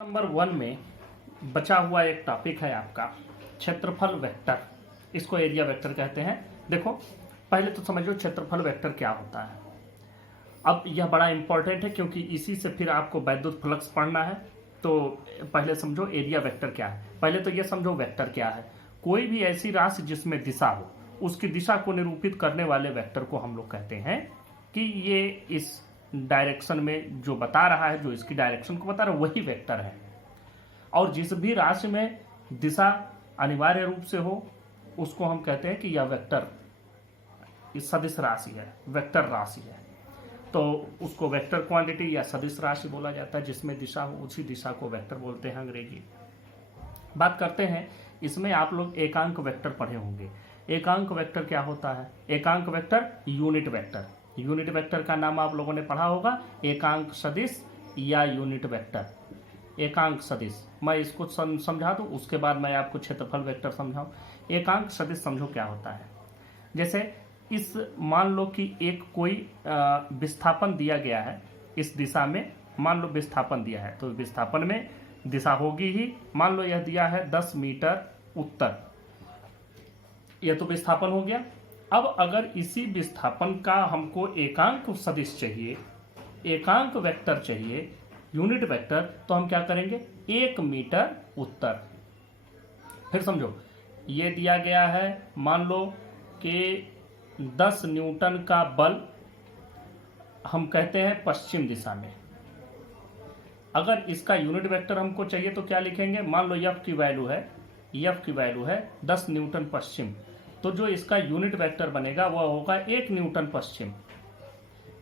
Number 1 में बचा हुआ एक टॉपिक है आपका क्षेत्रफल वेक्टर। इसको एरिया वेक्टर कहते हैं। देखो, पहले तो समझो क्षेत्रफल वेक्टर क्या होता है। अब यह बड़ा इंपॉर्टेंट है क्योंकि इसी से फिर आपको वैद्युत फ्लक्स पढ़ना है। तो पहले समझो एरिया वेक्टर क्या है। पहले तो यह समझो वेक्टर क्या है। कोई भी ऐसी राशि जिसमें दिशा हो, उसकी दिशा को निरूपित करने वाले वेक्टर को हम लोग कहते हैं कि ये इस डायरेक्शन में जो बता रहा है, जो इसकी डायरेक्शन को बता रहा है, वही वेक्टर है। और जिस भी राशि में दिशा अनिवार्य रूप से हो, उसको हम कहते हैं कि यह वेक्टर सदिश राशि है, वेक्टर राशि है। तो उसको वेक्टर क्वांटिटी या सदिश राशि बोला जाता है। जिसमें दिशा हो उसी दिशा को वेक्टर बोलते हैं अंग्रेजी। बात करते हैं, इसमें आप लोग एकांक वेक्टर पढ़े होंगे। एकांक वेक्टर क्या होता है? एकांक vector unit vector. Unit vector का नाम आप लोगों ने पढ़ा होगा, एकांक सदिश या यूनिट वेक्टर। एकांक सदिश मैं इसको समझा दूं, उसके बाद मैं आपको क्षेत्रफल वेक्टर समझाऊं। एकांक सदिश समझो क्या होता है। जैसे इस मान लो कि एक कोई विस्थापन दिया गया है इस दिशा में। मान लो विस्थापन दिया है तो विस्थापन में दिशा होगी ही। मान लो यह दिया है 10 मीटर उत्तर, यह तो विस्थापन हो गया। अब अगर इसी विस्थापन का हमको एकांक सदिश चाहिए, एकांक वेक्टर चाहिए, यूनिट वेक्टर, तो हम क्या करेंगे? 1 मीटर उत्तर। फिर समझो, ये दिया गया है मान लो कि 10 न्यूटन का बल हम कहते हैं पश्चिम दिशा में। अगर इसका यूनिट वेक्टर हमको चाहिए तो क्या लिखेंगे? मान लो एफ की वैल्यू है 10 न्यूटन पश्चिम। तो जो इसका यूनिट वेक्टर बनेगा वह होगा 1 न्यूटन पश्चिम।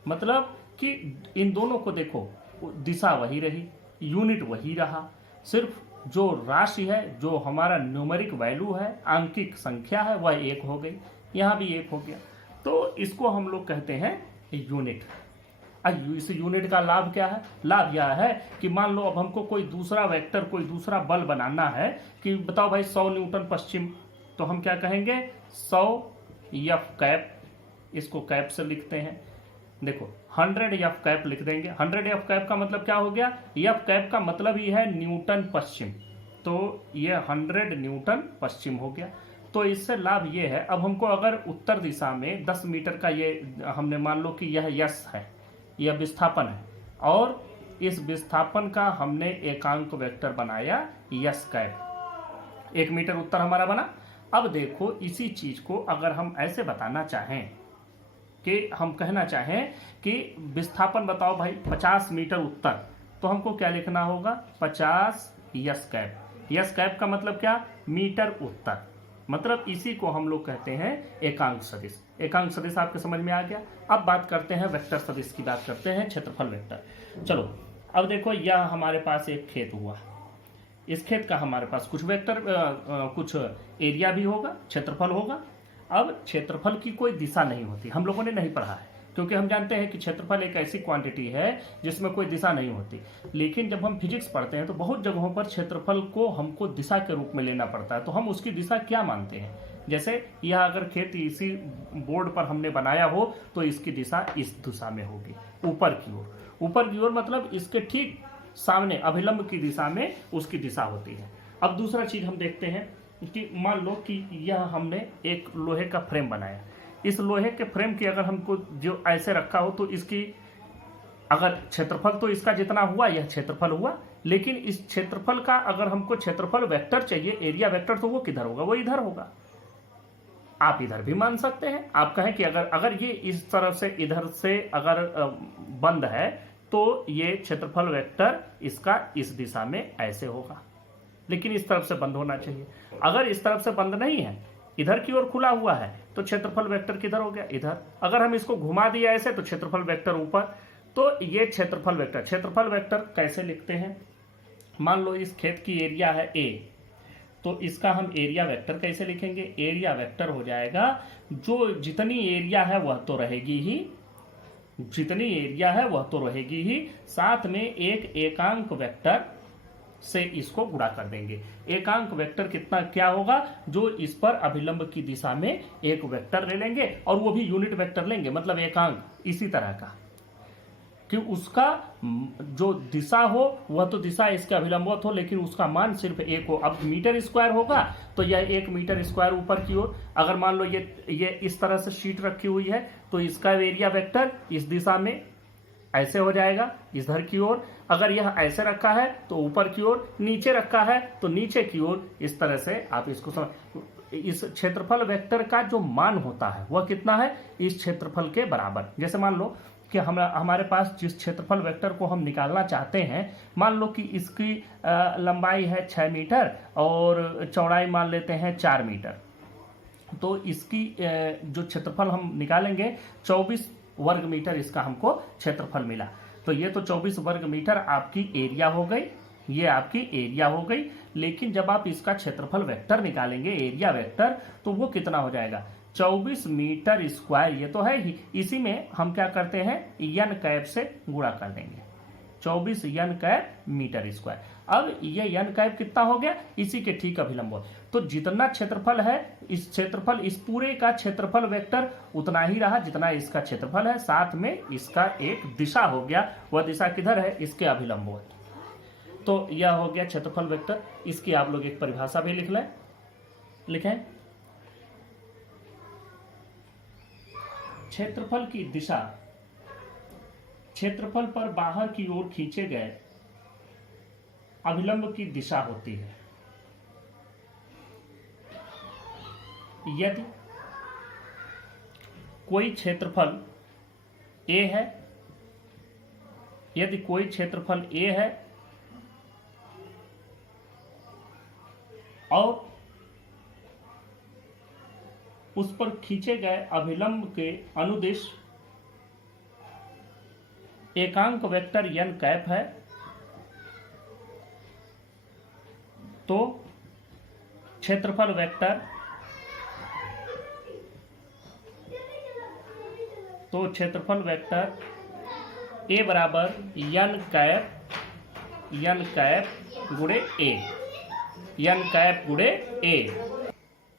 मतलब कि इन दोनों को देखो, दिशा वही रही, यूनिट वही रहा, सिर्फ जो राशि है, जो हमारा न्यूमेरिक वैल्यू है, आंकिक संख्या है, वह 1 हो गई। यहाँ भी 1 हो गया। तो इसको हम लोग कहते हैं यूनिट। इस यूनिट का लाभ क्या है? लाभ यह है कि मान लो अब हमको कोई दूसरा वेक्टर, कोई दूसरा बल बनाना है कि बताओ भाई 100 न्यूटन पश्चिम, तो हम क्या कहेंगे? 100 एफ कैप। इसको कैप से लिखते हैं। देखो 100 एफ कैप लिख देंगे। 100 एफ कैप का मतलब क्या हो गया? एफ कैप का मतलब ही है न्यूटन पश्चिम। तो ये 100 न्यूटन पश्चिम हो गया। तो इससे लाभ ये है, अब हमको अगर उत्तर दिशा में 10 मीटर का ये हमने मान लो कि यह यस है, यह विस्थापन है, और इस विस्थापन का हमने एकांक वेक्टर बनाया यस कैप। 1 मीटर उत्तर हमारा बना। अब देखो, इसी चीज को अगर हम ऐसे बताना चाहें कि हम कहना चाहें कि विस्थापन बताओ भाई 50 मीटर उत्तर, तो हमको क्या लिखना होगा? 50 यस कैप। यस कैप का मतलब क्या? मीटर उत्तर। मतलब इसी को हम लोग कहते हैं एकांक सदिश। एकांक सदिश आपके समझ में आ गया। अब बात करते हैं वेक्टर सदिश की, बात करते हैं क्षेत्रफल वेक्टर। चलो, अब देखो, यह हमारे पास एक खेत हुआ। इस खेत का हमारे पास कुछ वेक्टर, कुछ एरिया भी होगा, क्षेत्रफल होगा। अब क्षेत्रफल की कोई दिशा नहीं होती, हम लोगों ने नहीं पढ़ा है, क्योंकि हम जानते हैं कि क्षेत्रफल एक ऐसी क्वांटिटी है जिसमें कोई दिशा नहीं होती। लेकिन जब हम फिजिक्स पढ़ते हैं तो बहुत जगहों पर क्षेत्रफल को हमको दिशा के रूप में लेना पड़ता है। तो हम उसकी दिशा क्या मानते हैं? जैसे यह अगर खेत इसी बोर्ड पर हमने बनाया हो तो इसकी दिशा इस दिशा में होगी, ऊपर की ओर। ऊपर की ओर मतलब इसके ठीक सामने अभिलंब की दिशा में उसकी दिशा होती है। अब दूसरा चीज हम देखते हैं कि मान लो कि यह हमने एक लोहे का फ्रेम बनाया। इस लोहे के फ्रेम की अगर हमको जो ऐसे रखा हो तो इसकी अगर क्षेत्रफल तो इसका जितना हुआ यह क्षेत्रफल हुआ, लेकिन इस क्षेत्रफल का अगर हमको क्षेत्रफल वेक्टर चाहिए, एरिया वेक्टर, तो वो किधर होगा? वो इधर होगा। आप इधर भी मान सकते हैं। आप कहें कि अगर ये इस तरह से इधर से अगर बंद है तो ये क्षेत्रफल वेक्टर इसका इस दिशा में ऐसे होगा, लेकिन इस तरफ से बंद होना चाहिए। अगर इस तरफ से बंद नहीं है, इधर की ओर खुला हुआ है, तो क्षेत्रफल वेक्टर किधर हो गया? इधर। अगर हम इसको घुमा दिया ऐसे तो क्षेत्रफल वेक्टर ऊपर। तो ये क्षेत्रफल वेक्टर। क्षेत्रफल वेक्टर कैसे लिखते हैं? मान लो इस खेत की एरिया है ए, तो इसका हम एरिया वेक्टर कैसे लिखेंगे? एरिया वेक्टर हो जाएगा, जो जितनी एरिया है वह तो रहेगी ही, जितनी एरिया है वह तो रहेगी ही, साथ में एक एकांक वेक्टर से इसको गुणा कर देंगे। एकांक वेक्टर कितना क्या होगा? जो इस पर अभिलंब की दिशा में एक वेक्टर ले लेंगे, और वो भी यूनिट वेक्टर लेंगे, मतलब एकांक इसी तरह का। कि उसका जो दिशा हो वह तो दिशा इसके अभिलंबवत हो, लेकिन उसका मान सिर्फ एक हो। अब मीटर स्क्वायर होगा तो यह 1 मीटर स्क्वायर ऊपर की ओर। अगर मान लो ये इस तरह से शीट रखी हुई है तो इसका एरिया वेक्टर इस दिशा में ऐसे हो जाएगा इधर की ओर। अगर यह ऐसे रखा है तो ऊपर की ओर, नीचे रखा है तो नीचे की ओर। इस तरह से आप इसको इस क्षेत्रफल वेक्टर का जो मान होता है वह कितना है, इस क्षेत्रफल के बराबर। जैसे मान लो कि हमारे पास जिस क्षेत्रफल वेक्टर को हम निकालना चाहते हैं, मान लो कि इसकी लंबाई है 6 मीटर और चौड़ाई मान लेते हैं 4 मीटर। तो इसकी जो क्षेत्रफल हम निकालेंगे 24 वर्ग मीटर इसका हमको क्षेत्रफल मिला। तो ये तो 24 वर्ग मीटर आपकी एरिया हो गई, ये आपकी एरिया हो गई। लेकिन जब आप इसका क्षेत्रफल वेक्टर निकालेंगे, एरिया वेक्टर, तो वो कितना हो जाएगा, 24 मीटर स्क्वायर। ये तो है ही, इसी में हम क्या करते हैं, एन कैप से गुणा कर देंगे, 24 एन कैप मीटर स्क्वायर। अब ये एन कैप कितना हो गया, इसी के ठीक अभिलंब। तो जितना क्षेत्रफल है, इस क्षेत्रफल, इस पूरे का क्षेत्रफल वेक्टर उतना ही रहा जितना इसका क्षेत्रफल है, साथ में इसका एक दिशा हो गया। वह दिशा किधर है, इसके अभिलंब। तो यह हो गया क्षेत्रफल वेक्टर। इसकी आप लोग एक परिभाषा भी लिखें। क्षेत्रफल की दिशा क्षेत्रफल पर बाहर की ओर खींचे गए अभिलंब की दिशा होती है। यदि कोई क्षेत्रफल A है, यदि कोई क्षेत्रफल A है और उस पर खींचे गए अभिलंब के अनुदिश एकांक वेक्टर n कैप है, तो क्षेत्रफल वेक्टर A बराबर n कैप गुणे A, n कैप गुणे A।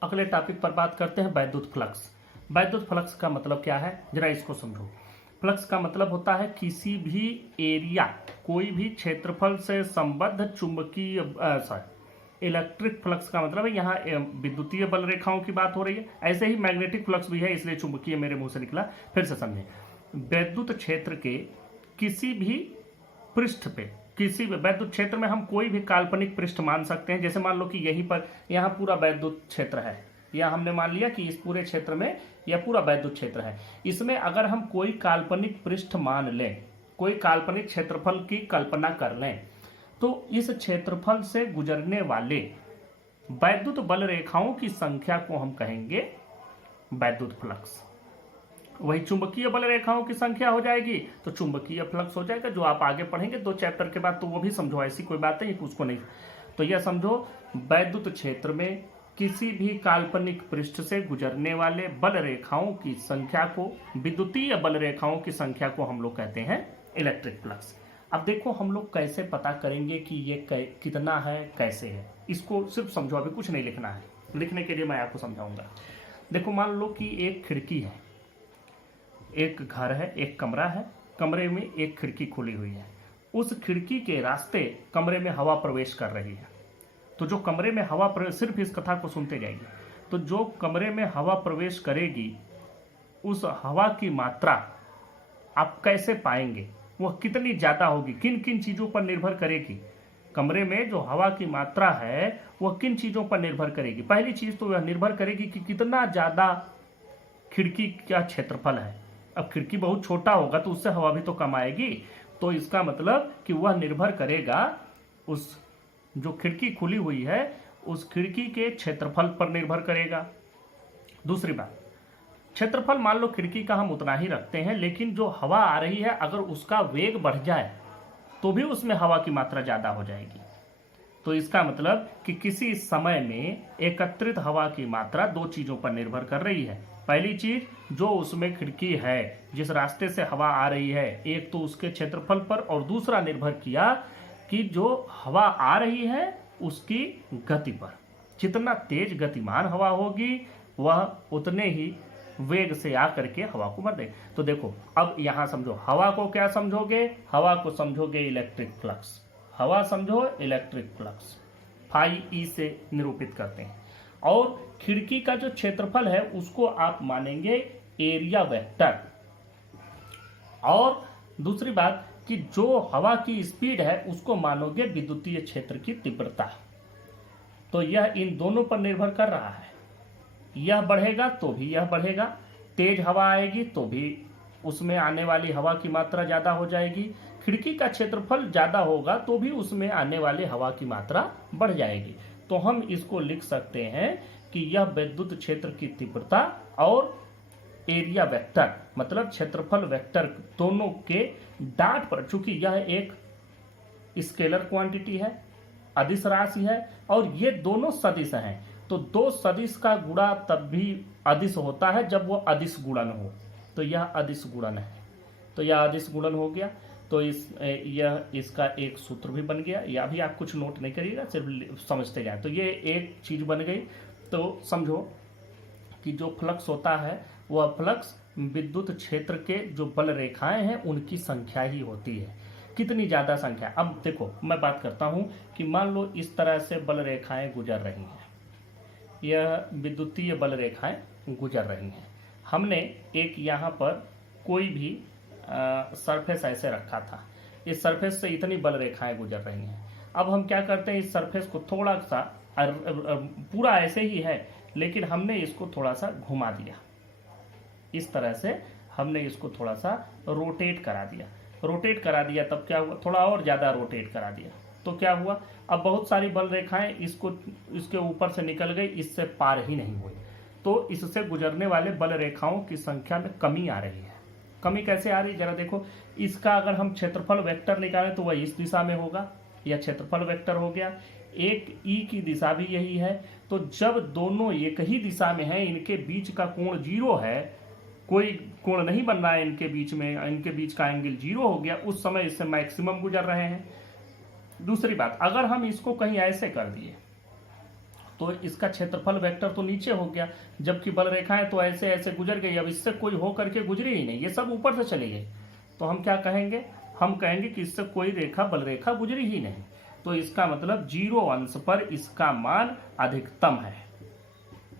अगले टॉपिक पर बात करते हैं वैद्युत फ्लक्स। वैद्युत फ्लक्स का मतलब क्या है, जरा इसको समझो। फ्लक्स का मतलब होता है किसी भी एरिया, कोई भी क्षेत्रफल से संबद्ध चुंबकीय इलेक्ट्रिक फ्लक्स का मतलब है, यहाँ विद्युतीय बल रेखाओं की बात हो रही है। ऐसे ही मैग्नेटिक फ्लक्स भी है, इसलिए चुंबकीय मेरे मुंह से निकला। फिर से समझें, वैद्युत क्षेत्र के किसी भी पृष्ठ पे, किसी भी वैद्युत क्षेत्र में हम कोई भी काल्पनिक पृष्ठ मान सकते हैं। जैसे मान लो कि यहीं पर, यहाँ पूरा वैद्युत क्षेत्र है, या हमने मान लिया कि इस पूरे क्षेत्र में यह पूरा वैद्युत क्षेत्र है। इसमें अगर हम कोई काल्पनिक पृष्ठ मान लें, कोई काल्पनिक क्षेत्रफल की कल्पना कर लें, तो इस क्षेत्रफल से गुजरने वाले वैद्युत बल रेखाओं की संख्या को हम कहेंगे वैद्युत फ्लक्स। वही चुंबकीय बल रेखाओं की संख्या हो जाएगी तो चुंबकीय फ्लक्स हो जाएगा, जो आप आगे पढ़ेंगे 2 चैप्टर के बाद, तो वो भी समझो, ऐसी कोई बात नहीं उसको नहीं। तो यह समझो, वैद्युत क्षेत्र में किसी भी काल्पनिक पृष्ठ से गुजरने वाले बल रेखाओं की संख्या को, विद्युतीय बल रेखाओं की संख्या को हम लोग कहते हैं इलेक्ट्रिक फ्लक्स। अब देखो हम लोग कैसे पता करेंगे कि ये कितना है, कैसे है, इसको सिर्फ समझो, अभी कुछ नहीं लिखना है। लिखने के लिए मैं आपको समझाऊंगा। देखो मान लो कि एक खिड़की है, एक घर है, एक कमरा है, कमरे में एक खिड़की खुली हुई है। उस खिड़की के रास्ते कमरे में हवा प्रवेश कर रही है। तो जो कमरे में हवा प्रवेश, सिर्फ इस कथा को सुनते जाइए, तो जो कमरे में हवा प्रवेश करेगी उस हवा की मात्रा आप कैसे पाएंगे, वह कितनी ज़्यादा होगी, किन किन चीज़ों पर निर्भर करेगी। कमरे में जो हवा की मात्रा है वह किन चीज़ों पर निर्भर करेगी। पहली चीज़ तो वह निर्भर करेगी कि कितना ज़्यादा खिड़की का क्षेत्रफल है। अब खिड़की बहुत छोटा होगा तो उससे हवा भी तो कम आएगी, तो इसका मतलब कि वह निर्भर करेगा, उस जो खिड़की खुली हुई है उस खिड़की के क्षेत्रफल पर निर्भर करेगा। दूसरी बात, क्षेत्रफल मान लो खिड़की का हम उतना ही रखते हैं, लेकिन जो हवा आ रही है अगर उसका वेग बढ़ जाए तो भी उसमें हवा की मात्रा ज़्यादा हो जाएगी। तो इसका मतलब कि किसी समय में एकत्रित हवा की मात्रा 2 चीज़ों पर निर्भर कर रही है। पहली चीज, जो उसमें खिड़की है, जिस रास्ते से हवा आ रही है, एक तो उसके क्षेत्रफल पर, और दूसरा निर्भर किया कि जो हवा आ रही है उसकी गति पर। जितना तेज गतिमान हवा होगी वह उतने ही वेग से आकर के हवा को भर दे। तो देखो अब यहां समझो, हवा को क्या समझोगे, हवा को समझोगे इलेक्ट्रिक फ्लक्स, हवा समझो इलेक्ट्रिक फ्लक्स, फाई ई से निरूपित करते हैं। और खिड़की का जो क्षेत्रफल है उसको आप मानेंगे एरिया वेक्टर। और दूसरी बात कि जो हवा की स्पीड है उसको मानोगे विद्युतीय क्षेत्र की तीव्रता। तो यह इन दोनों पर निर्भर कर रहा है, यह बढ़ेगा तो भी यह बढ़ेगा, तेज हवा आएगी तो भी उसमें आने वाली हवा की मात्रा ज्यादा हो जाएगी, खिड़की का क्षेत्रफल ज्यादा होगा तो भी उसमें आने वाली हवा की मात्रा बढ़ जाएगी। तो हम इसको लिख सकते हैं कि यह विद्युत क्षेत्र की तीव्रता और एरिया वेक्टर मतलब क्षेत्रफल वेक्टर दोनों के डाट पर, चूंकि यह एक स्केलर क्वांटिटी है, अदिश राशि है, और ये दोनों सदिश हैं, तो दो सदिश का गुणा तब भी अदिश होता है जब वो अदिश गुणन हो। तो यह अदिश गुणन है, तो यह अदिश गुणन हो गया। तो यह इसका एक सूत्र भी बन गया, या भी आप कुछ नोट नहीं करिएगा, सिर्फ समझते जाए। तो ये एक चीज बन गई। तो समझो कि जो फ्लक्स होता है वह फ्लक्स विद्युत क्षेत्र के जो बल रेखाएं हैं उनकी संख्या ही होती है, कितनी ज्यादा संख्या। अब देखो मैं बात करता हूं कि मान लो इस तरह से बल रेखाएं गुजर रही हैं, यह विद्युतीय बल रेखाएं गुजर रही हैं। हमने एक यहाँ पर कोई भी सरफेस ऐसे रखा था, इस सरफेस से इतनी बल रेखाएं गुजर रही हैं। अब हम क्या करते हैं, इस सरफेस को थोड़ा सा पूरा ऐसे ही है लेकिन हमने इसको थोड़ा सा घुमा दिया, इस तरह से हमने इसको थोड़ा सा रोटेट करा दिया। रोटेट करा दिया तब क्या हुआ, थोड़ा और ज्यादा रोटेट करा दिया तो क्या हुआ, अब बहुत सारी बल रेखाएं इसके ऊपर से निकल गई, इससे पार ही नहीं हुई। तो इससे गुजरने वाले बल रेखाओं की संख्या में कमी आ रही है। कमी कैसे आ रही है जरा देखो, इसका अगर हम क्षेत्रफल वेक्टर निकालें तो वह इस दिशा में होगा, यह क्षेत्रफल वेक्टर हो गया। एक ई की दिशा भी यही है, तो जब दोनों एक ही दिशा में है, इनके बीच का कोण 0 है, कोई कोण नहीं बन रहा है इनके बीच में, इनके बीच का एंगल 0 हो गया, उस समय इससे मैक्सिमम गुजर रहे हैं। दूसरी बात, अगर हम इसको कहीं ऐसे कर दिए तो इसका क्षेत्रफल वेक्टर तो नीचे हो गया, जबकि बल रेखाएं तो ऐसे ऐसे गुजर गई, अब इससे कोई हो करके गुजरी ही नहीं, ये सब ऊपर से चली गई। तो हम क्या कहेंगे, हम कहेंगे कि इससे कोई रेखा बल रेखा गुजरी ही नहीं। तो इसका मतलब 0 अंश पर इसका मान अधिकतम है,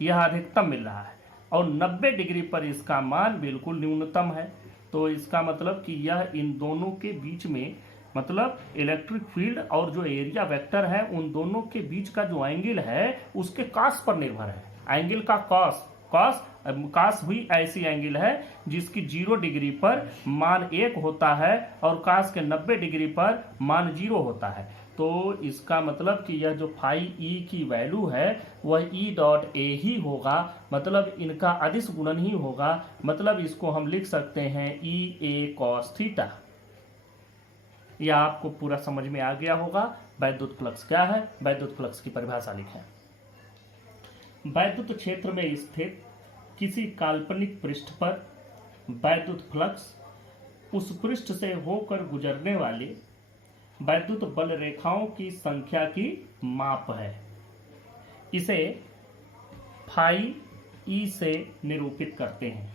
यह अधिकतम मिल रहा है, और 90 डिग्री पर इसका मान बिल्कुल न्यूनतम है। तो इसका मतलब कि यह इन दोनों के बीच में, मतलब इलेक्ट्रिक फील्ड और जो एरिया वेक्टर है उन दोनों के बीच का जो एंगल है उसके कॉस पर निर्भर है। एंगल का कॉस हुई ऐसी एंगल है जिसकी 0 डिग्री पर मान 1 होता है और कॉस के 90 डिग्री पर मान 0 होता है। तो इसका मतलब कि यह जो फाई ई की वैल्यू है वह ई डॉट ए ही होगा, मतलब इनका अदिश गुणन ही होगा। मतलब इसको हम लिख सकते हैं ई ए कॉस थीटा। यह आपको पूरा समझ में आ गया होगा। वैद्युत फ्लक्स क्या है, वैद्युत फ्लक्स की परिभाषा लिखें। वैद्युत क्षेत्र में स्थित किसी काल्पनिक पृष्ठ पर वैद्युत फ्लक्स उस पृष्ठ से होकर गुजरने वाले वैद्युत बल रेखाओं की संख्या की माप है। इसे फाई ई से निरूपित करते हैं।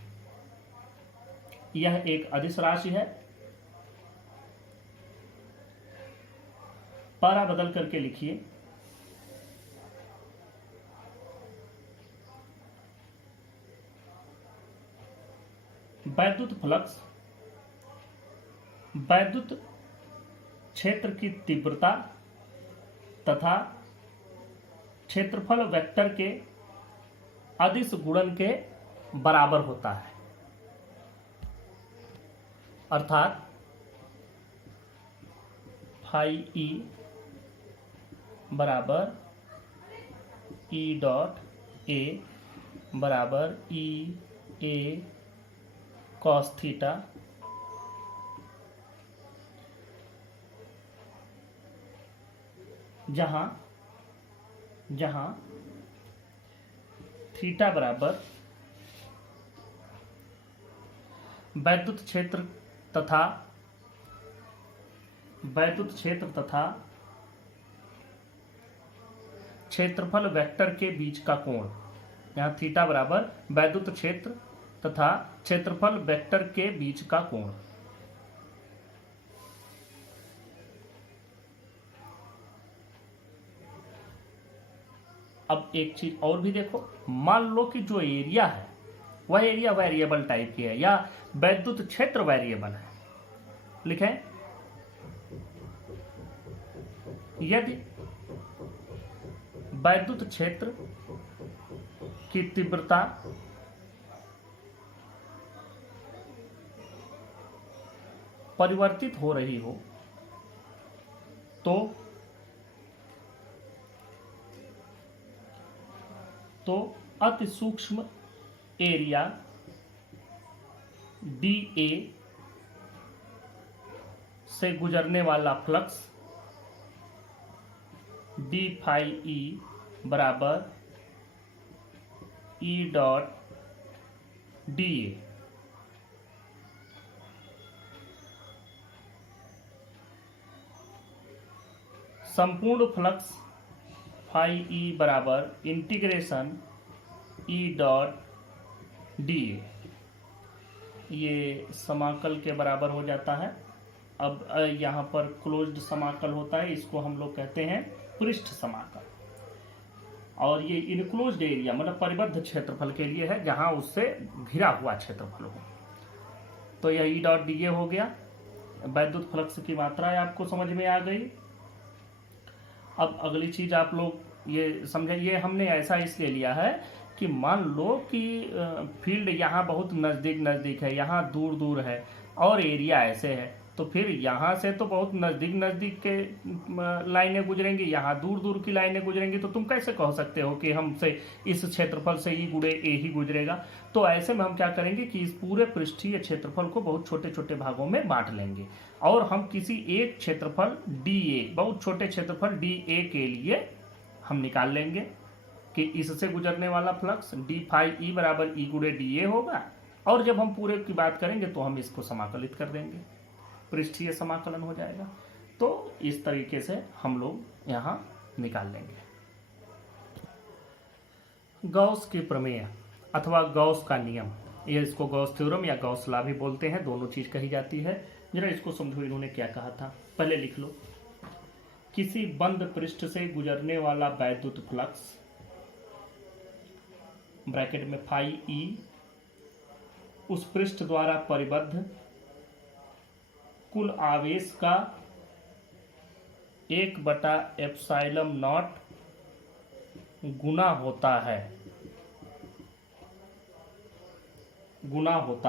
यह एक अदिश राशि है, पारा बदल करके लिखिए। वैद्युत फ्लक्स वैद्युत क्षेत्र की तीव्रता तथा क्षेत्रफल वेक्टर के अदिश गुणन के बराबर होता है। अर्थात फाई ई बराबर ई डॉट ए बराबर ई ए कॉस थीटा जहां थीटा बराबर वैद्युत क्षेत्र तथा क्षेत्रफल वेक्टर के बीच का कोण। यहाँ थीटा बराबर वैद्युत क्षेत्र तथा क्षेत्रफल वेक्टर के बीच का कोण। अब एक चीज और भी देखो, मान लो कि जो एरिया है वह एरिया वेरिएबल टाइप की है या वैद्युत क्षेत्र वेरिएबल है। लिखें, यदि वैद्युत क्षेत्र की तीव्रता परिवर्तित हो रही हो तो अति सूक्ष्म एरिया dA से गुजरने वाला फ्लक्स d फाई E बराबर E डॉट dA। संपूर्ण फ्लक्स फाई E बराबर इंटीग्रेशन E डॉट dA, ये समाकल के बराबर हो जाता है। अब यहाँ पर क्लोज्ड समाकल होता है, इसको हम लोग कहते हैं पृष्ठ समाकल। और ये इनक्लोज्ड एरिया मतलब परिबद्ध क्षेत्रफल के लिए है, जहां उससे घिरा हुआ क्षेत्रफल हो। तो यह E डॉट dA हो गया। वैद्युत फ्लक्स की मात्रा आपको समझ में आ गई। अब अगली चीज आप लोग ये समझें, ये हमने ऐसा इसलिए लिया है कि मान लो कि फील्ड यहाँ बहुत नज़दीक नज़दीक है, यहाँ दूर दूर है, और एरिया ऐसे है, तो फिर यहाँ से तो बहुत नज़दीक नज़दीक के लाइनें गुजरेंगी, यहाँ दूर दूर की लाइनें गुजरेंगी। तो तुम कैसे कह सकते हो कि हमसे इस क्षेत्रफल से E गुणे A ही गुजरेगा? तो ऐसे में हम क्या करेंगे कि इस पूरे पृष्ठीय क्षेत्रफल को बहुत छोटे छोटे भागों में बांट लेंगे, और हम किसी एक क्षेत्रफल dA, बहुत छोटे क्षेत्रफल dA के लिए हम निकाल लेंगे कि इससे गुजरने वाला फ्लक्स d फाई E बराबर E गुणे dA होगा। और जब हम पूरे की बात करेंगे तो हम इसको समाकलित कर देंगे, पृष्ठीय समाकलन हो जाएगा। तो इस तरीके से हम लोग यहाँ निकाल लेंगे। गॉस की प्रमेय अथवा गॉस का नियम, ये इसको गॉस थ्योरम या गॉस लॉ भी बोलते हैं, दोनों चीज कही जाती है। जरा इसको समझो इन्होंने क्या कहा था, पहले लिख लो। किसी बंद पृष्ठ से गुजरने वाला वैद्युत फ्लक्स ब्रैकेट में फाई E उस पृष्ठ द्वारा परिबद्ध कुल आवेश का 1/ε0 गुना होता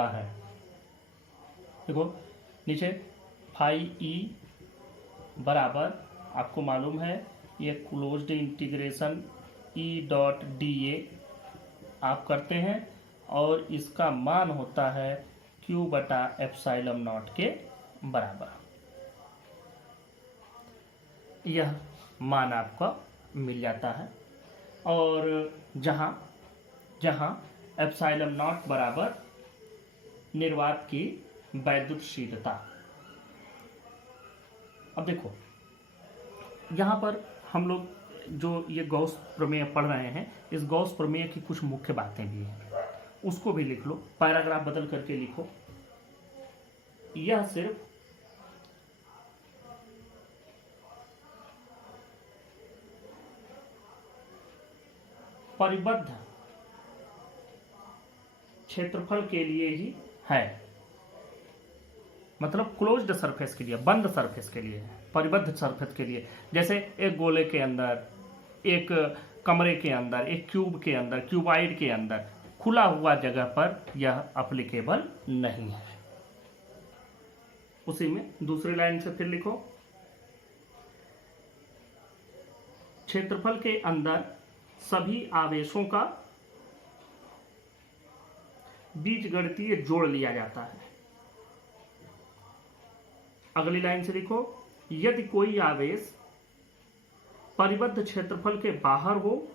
है। देखो नीचे फाई E बराबर आपको मालूम है ये closed integration E dot dA आप करते हैं, और इसका मान होता है Q/ε0 के बराबर। यह मान आपका मिल जाता है। और जहां ε0 बराबर निर्वात की वैद्युतशीलता। अब देखो यहाँ पर हम लोग जो ये गॉस प्रमेय पढ़ रहे हैं, इस गॉस प्रमेय की कुछ मुख्य बातें भी हैं, उसको भी लिख लो, पैराग्राफ बदल करके लिखो। यह सिर्फ परिबद्ध क्षेत्रफल के लिए ही है, मतलब क्लोज्ड सरफेस के लिए, बंद सरफेस के लिए, परिबद्ध सरफेस के लिए। जैसे एक गोले के अंदर, एक कमरे के अंदर, एक क्यूब के अंदर, क्यूबाइड के अंदर खुला हुआ जगह पर यह एप्लीकेबल नहीं है। उसी में दूसरी लाइन से फिर लिखो, क्षेत्रफल के अंदर सभी आवेशों का बीजगणितीय जोड़ लिया जाता है। अगली लाइन से लिखो, यदि कोई आवेश परिबद्ध क्षेत्रफल के बाहर हो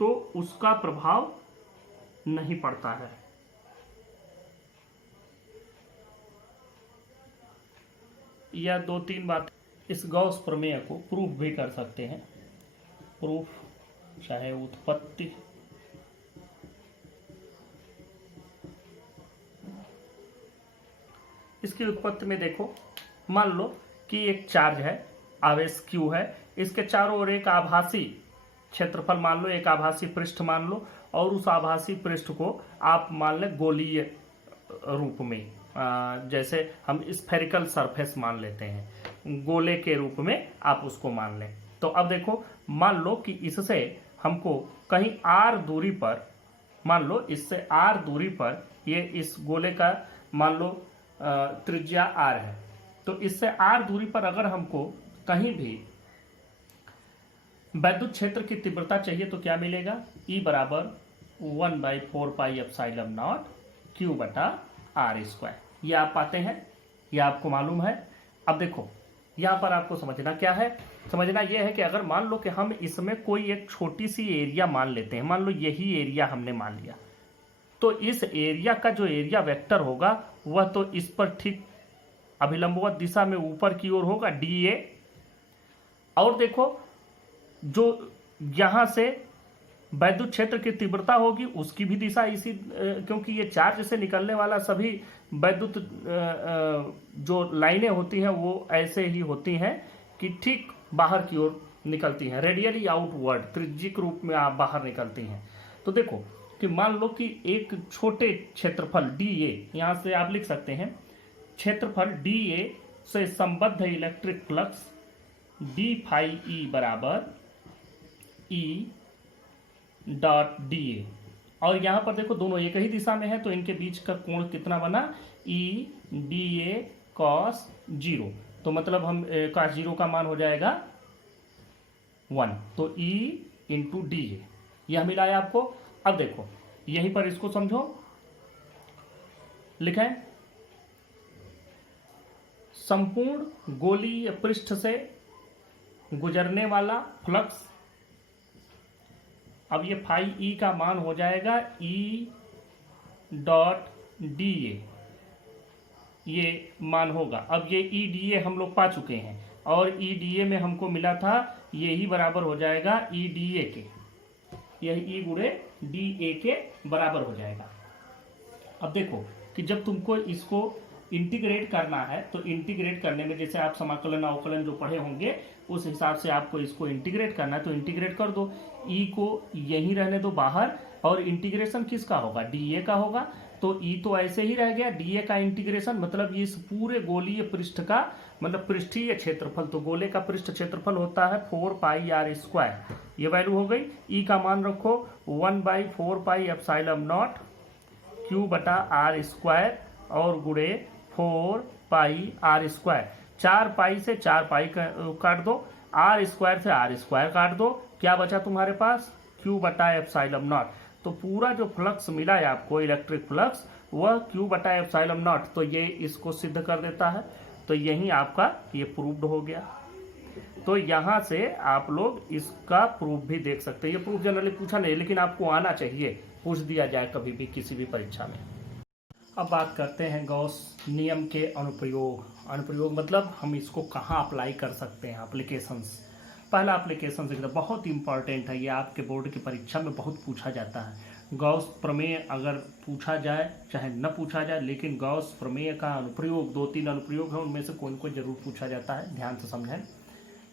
तो उसका प्रभाव नहीं पड़ता है। यह 2-3 बात इस गॉस प्रमेय को प्रूफ भी कर सकते हैं। प्रूफ चाहे उत्पत्ति इसकी उत्पत्ति में देखो, मान लो कि एक चार्ज है, आवेश Q है, इसके चारों ओर एक आभासी क्षेत्रफल मान लो, एक आभासी पृष्ठ मान लो, और उस आभासी पृष्ठ को आप मान लें गोलीय रूप में, जैसे हम स्फेरिकल सरफेस मान लेते हैं, गोले के रूप में आप उसको मान लें। तो अब देखो, मान लो कि इससे हमको कहीं r दूरी पर, मान लो इससे r दूरी पर, ये इस गोले का मान लो त्रिज्या r है, तो इससे r दूरी पर अगर हमको कहीं भी वैद्युत क्षेत्र की तीव्रता चाहिए तो क्या मिलेगा, E बराबर 1/4πε0 Q/r²। ये आप पाते हैं, ये आपको मालूम है। अब देखो यहाँ पर आपको समझना क्या है, समझना यह है कि अगर मान लो कि हम इसमें कोई एक छोटी सी एरिया मान लेते हैं, मान लो यही एरिया हमने मान लिया, तो इस एरिया का जो एरिया वेक्टर होगा वह तो इस पर ठीक अभिलंबवत दिशा में ऊपर की ओर होगा, dA। और देखो जो यहाँ से वैद्युत क्षेत्र की तीव्रता होगी उसकी भी दिशा इसी, क्योंकि ये चार्ज से निकलने वाला सभी वैद्युत जो लाइनें होती हैं वो ऐसे ही होती हैं कि ठीक बाहर की ओर निकलती हैं, रेडियली आउटवर्ड, त्रिज्यिक रूप में आप बाहर निकलती हैं। तो देखो कि मान लो कि एक छोटे क्षेत्रफल dA, यहाँ से आप लिख सकते हैं क्षेत्रफल dA से संबद्ध इलेक्ट्रिक फ्लक्स d∅e बराबर E.dA, और यहाँ पर देखो दोनों एक ही दिशा में है तो इनके बीच का कोण कितना बना, E.dA cos 0, तो मतलब हम cos 0 का मान हो जाएगा 1, तो E/dA यह मिला है आपको। अब देखो यहीं पर इसको समझो, लिखें संपूर्ण गोलीय पृष्ठ से गुजरने वाला फ्लक्स, अब ये φe का मान हो जाएगा E.dA, ये मान होगा। अब ये E.dA हम लोग पा चुके हैं, और E.dA में हमको मिला था यही बराबर हो जाएगा E.dA के, यह E गुणे dA के बराबर हो जाएगा। अब देखो कि जब तुमको इसको इंटीग्रेट करना है तो इंटीग्रेट करने में जैसे आप समाकलन अवकलन जो पढ़े होंगे उस हिसाब से आपको इसको इंटीग्रेट करना है, तो इंटीग्रेट कर दो, E को यहीं रहने दो बाहर, और इंटीग्रेशन किसका होगा, dA का होगा, तो E तो ऐसे ही रह गया, dA का इंटीग्रेशन मतलब इस पूरे गोलीय पृष्ठ का मतलब पृष्ठीय क्षेत्रफल, तो गोले का पृष्ठ क्षेत्रफल होता है 4πr², ये वैल्यू हो गई। E का मान रखो 1/4πε0 Q/r² और गुणे 4πr², 4π से 4π काट दो, r² से r² काट दो, क्या बचा तुम्हारे पास, Q/ε0। तो पूरा जो फ्लक्स मिला है आपको इलेक्ट्रिक फ्लक्स वह Q/ε0, तो ये इसको सिद्ध कर देता है, तो यही आपका ये प्रूव्ड हो गया। तो यहाँ से आप लोग इसका प्रूफ भी देख सकते हैं। ये प्रूफ जनरली पूछा नहीं, लेकिन आपको आना चाहिए, पूछ दिया जाए कभी भी किसी भी परीक्षा में। अब बात करते हैं गॉस नियम के अनुप्रयोग। अनुप्रयोग मतलब हम इसको कहाँ अप्लाई कर सकते हैं, एप्लीकेशंस। पहला एप्लीकेशन एकदम बहुत इंपॉर्टेंट है, ये आपके बोर्ड की परीक्षा में बहुत पूछा जाता है। गॉस प्रमेय अगर पूछा जाए चाहे न पूछा जाए, लेकिन गॉस प्रमेय का अनुप्रयोग 2-3 अनुप्रयोग है, उनमें से कोई न कोई जरूर पूछा जाता है, ध्यान से समझें।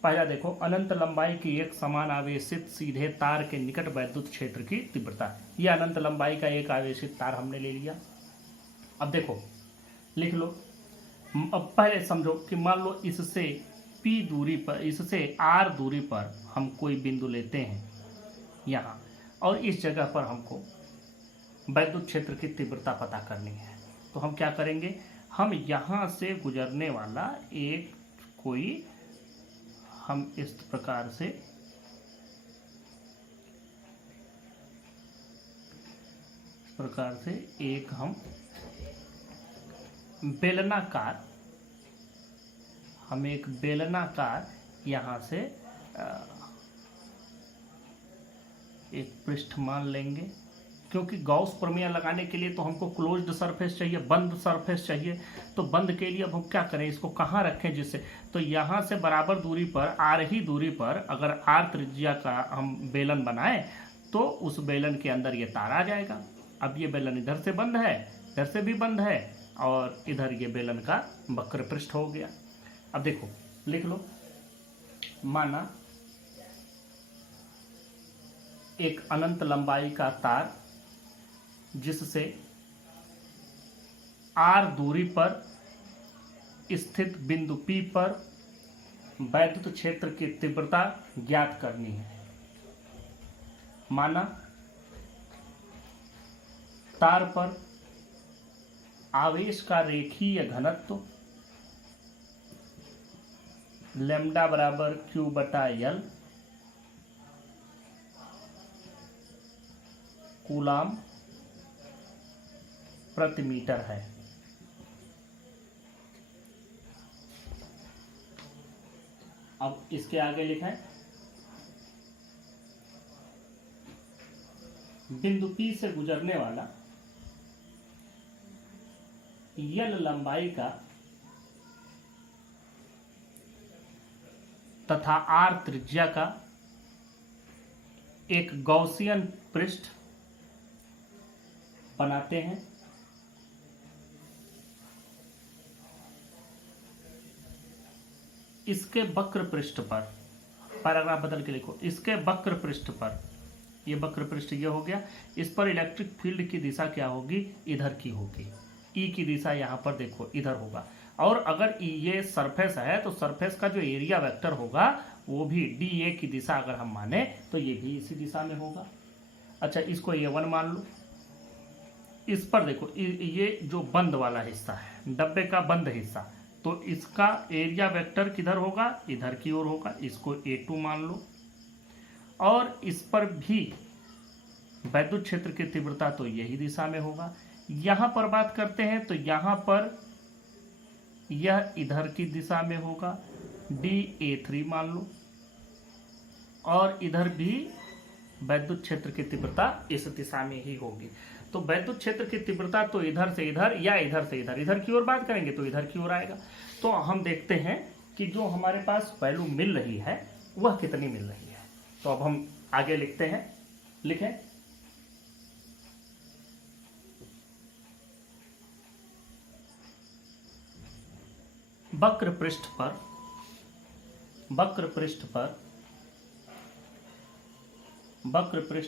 पहला देखो, अनंत लंबाई की एक समान आवेशित सीधे तार के निकट वैद्युत क्षेत्र की तीव्रता। यह अनंत लंबाई का एक आवेशित तार हमने ले लिया। अब देखो लिख लो, अब पहले समझो कि मान लो इससे P दूरी पर, इससे R दूरी पर हम कोई बिंदु लेते हैं यहाँ, और इस जगह पर हमको वैद्युत क्षेत्र की तीव्रता पता करनी है। तो हम क्या करेंगे, हम यहाँ से गुजरने वाला एक कोई, हम इस प्रकार से एक हम बेलनाकार, हम एक बेलनाकार यहाँ से एक पृष्ठ मान लेंगे, क्योंकि गॉस प्रमेय लगाने के लिए तो हमको क्लोज्ड सरफेस चाहिए, बंद सरफेस चाहिए। तो बंद के लिए अब हम क्या करें, इसको कहाँ रखें जिससे, तो यहाँ से बराबर दूरी पर, r ही दूरी पर अगर r त्रिज्या का हम बेलन बनाएं तो उस बेलन के अंदर ये तार आ जाएगा। अब ये बेलन इधर से बंद है, इधर से भी बंद है, और इधर ये बेलन का वक्र पृष्ठ हो गया। अब देखो लिख लो, माना एक अनंत लंबाई का तार जिससे r दूरी पर स्थित बिंदु P पर वैद्युत क्षेत्र की तीव्रता ज्ञात करनी है। माना तार पर आवेश का रेखीय घनत्व लैम्डा बराबर Q बटा L कूलाम प्रति मीटर है। अब इसके आगे लिखें, बिंदु P से गुजरने वाला L लंबाई का तथा R त्रिज्या का एक गॉसियन पृष्ठ बनाते हैं। इसके वक्र पृष्ठ पर, पैराग्राफ बदल के लिखो, इसके वक्र पृष्ठ पर, ये वक्र पृष्ठ ये हो गया, इस पर इलेक्ट्रिक फील्ड की दिशा क्या होगी, इधर की होगी। ई की दिशा यहां पर देखो इधर होगा, और अगर ये सरफेस है तो सरफेस का जो एरिया वेक्टर होगा वो भी डी ए की दिशा अगर हम माने तो ये भी इसी दिशा में होगा। अच्छा, इसको A1 मान लो। इस पर देखो ये जो बंद वाला हिस्सा है, डब्बे का बंद हिस्सा, तो इसका एरिया वेक्टर किधर होगा, इधर की ओर होगा। इसको A2 मान लो। और इस पर भी वैद्युत क्षेत्र की तीव्रता तो यही दिशा में होगा। यहां पर बात करते हैं तो यहां पर यह इधर की दिशा में होगा, DA3 मान लो। और इधर भी वैद्युत क्षेत्र की तीव्रता इस दिशा में ही होगी। तो वैद्युत क्षेत्र की तीव्रता तो इधर से इधर या इधर से इधर, इधर की ओर बात करेंगे तो इधर की ओर आएगा। तो हम देखते हैं कि जो हमारे पास वैल्यू मिल रही है वह कितनी मिल रही है। तो अब हम आगे लिखते हैं, लिखें, वक्र पृष्ठ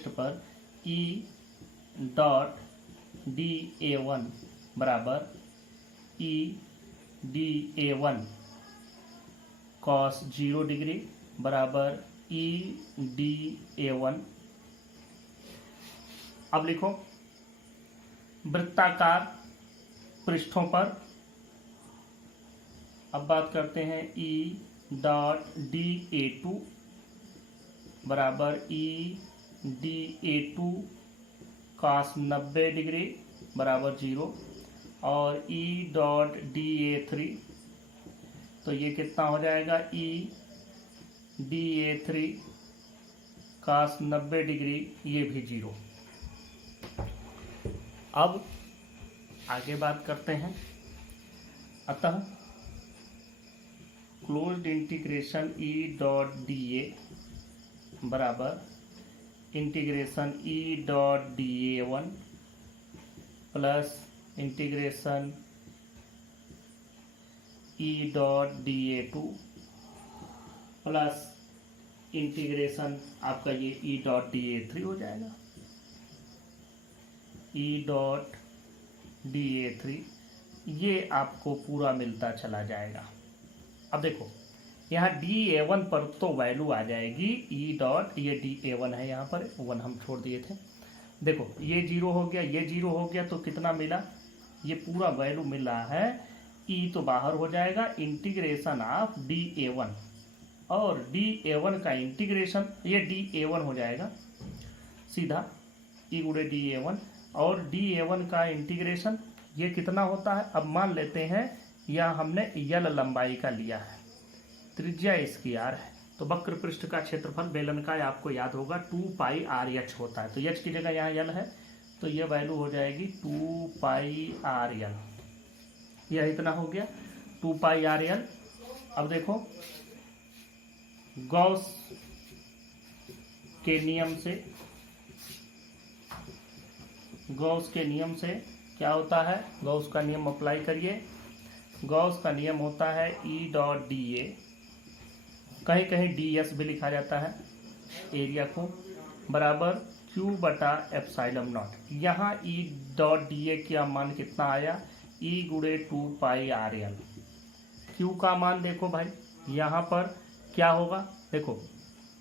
पर E डॉट DA1 बराबर EDA1 cos 0 डिग्री बराबर EDA1। अब लिखो, वृत्ताकार पृष्ठों पर अब बात करते हैं E डॉट DA2 बराबर EDA2 cos 90 डिग्री बराबर 0 और E डॉट DA3, तो ये कितना हो जाएगा, EDA3 cos 90 डिग्री, ये भी 0। अब आगे बात करते हैं। अतः closed integration E dot DA बराबर integration E dot DA1 plus integration E dot DA2 plus integration आपका ये E डॉट DA3 हो जाएगा। E डॉट DA3 ये आपको पूरा मिलता चला जाएगा। अब देखो यहाँ DA1 पर तो वैल्यू आ जाएगी E डॉट, ये DA1 है, यहाँ पर 1 हम छोड़ दिए थे। देखो ये 0 हो गया, ये 0 हो गया, तो कितना मिला, ये पूरा वैल्यू मिल रहा है। E तो बाहर हो जाएगा, इंटीग्रेशन ऑफ DA1 और DA1 का इंटीग्रेशन, ये DA1 हो जाएगा सीधा E गुणे DA1 और DA1 का इंटीग्रेशन ये कितना होता है। अब मान लेते हैं यह हमने L लंबाई का लिया है, त्रिज्या इसकी R है, तो वक्र पृष्ठ का क्षेत्रफल बेलन का आपको याद होगा 2 पाई RH होता है। तो H की जगह यहाँ L है, तो ये वैल्यू हो जाएगी 2 पाई RL, यह इतना हो गया 2 पाई RL। अब देखो गॉस के नियम से क्या होता है, गॉस का नियम अप्लाई करिए। गॉस का नियम होता है ई डॉट डी ए, कहीं कहीं डी एस भी लिखा जाता है एरिया को, बराबर क्यू बटा एप्सिलॉन नॉट। यहाँ ई डॉट डी ए का मान कितना आया, ई गुणे 2πr_l। क्यू का मान देखो भाई, यहाँ पर क्या होगा, देखो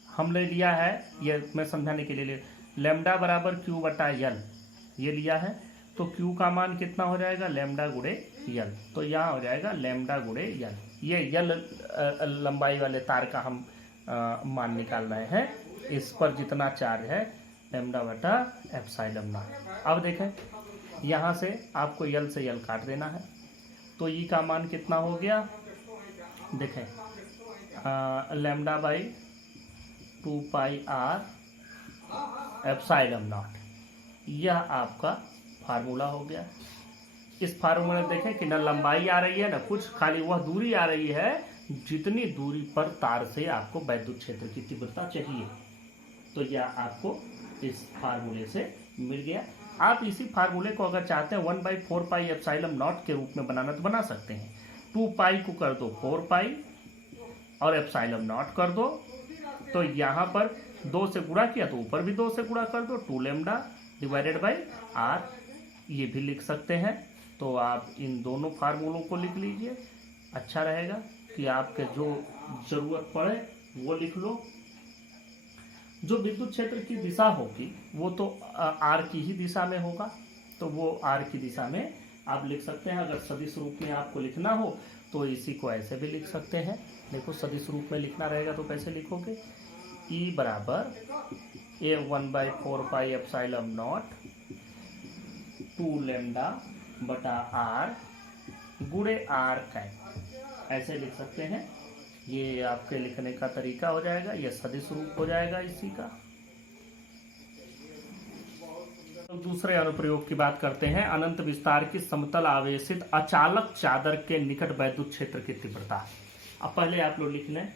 हमने लिया है, ये मैं समझाने के लिए लैम्डा बराबर क्यू बटा यल ये लिया है, तो क्यू का मान कितना हो जाएगा, लैम्डा गुणे यल। तो यहाँ हो जाएगा लैम्डा गुणे यल। ये यल लंबाई वाले तार का हम मान निकाल रहे हैं। इस पर जितना चार्ज है लैम्डा बटा एप्सिलॉन नॉट। अब देखें यहाँ से आपको यल से यल काट देना है, तो ई का मान कितना हो गया, देखें lambda by 2πr epsilon not, यह आपका फार्मूला हो गया। इस फार्मूला में देखें कि न लंबाई आ रही है न कुछ, खाली वह दूरी आ रही है जितनी दूरी पर तार से आपको वैद्युत क्षेत्र की तीव्रता चाहिए। तो यह आपको इस फार्मूले से मिल गया। आप इसी फार्मूले को अगर चाहते हैं 1/4π एप्सिलॉन नॉट के रूप में बनाना तो बना सकते हैं। 2π को कर दो 4π और एप्सिलॉन नॉट कर दो, तो यहाँ पर 2 से गुणा किया तो ऊपर भी 2 से गुणा कर दो, 2 लैम्डा डिवाइडेड बाई आर, ये भी लिख सकते हैं। तो आप इन दोनों फार्मूलों को लिख लीजिए, अच्छा रहेगा कि आपके जो जरूरत पड़े वो लिख लो। जो विद्युत क्षेत्र की दिशा होगी वो तो आर की ही दिशा में होगा, तो वो आर की दिशा में आप लिख सकते हैं। अगर सदिश रूप में आपको लिखना हो तो इसी को ऐसे भी लिख सकते हैं। देखो सदिश रूप में लिखना रहेगा तो कैसे लिखोगे, ई बराबर ए 1/4π एप्सिलॉन नॉट 2 लैम्डा बटा आर गुणे आर कैप, ऐसे लिख सकते हैं। ये आपके लिखने का तरीका हो जाएगा, ये सदिश रूप हो जाएगा इसी का। तो दूसरे अनुप्रयोग की बात करते हैं। अनंत विस्तार की समतल आवेशित अचालक चादर के निकट वैद्युत क्षेत्र की तीव्रता। अब पहले आप लोग लिख लें,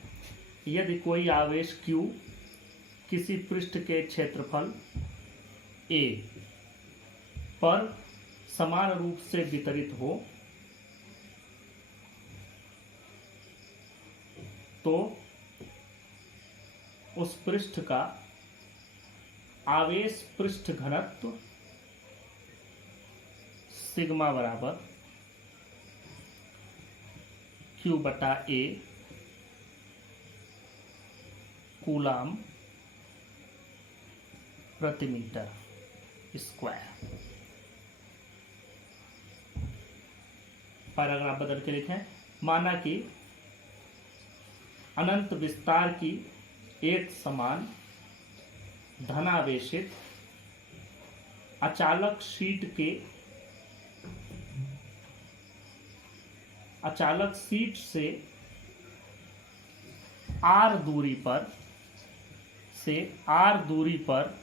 यदि कोई आवेश Q किसी पृष्ठ के क्षेत्रफल A पर समान रूप से वितरित हो तो उस पृष्ठ का आवेश पृष्ठ घनत्व सिग्मा बराबर Q बटा A कूलाम प्रति मीटर स्क्वायर। पैराग्राफ बदल के लिखें, माना कि अनंत विस्तार की एक समान धनावेशित अचालक शीट से आर दूरी पर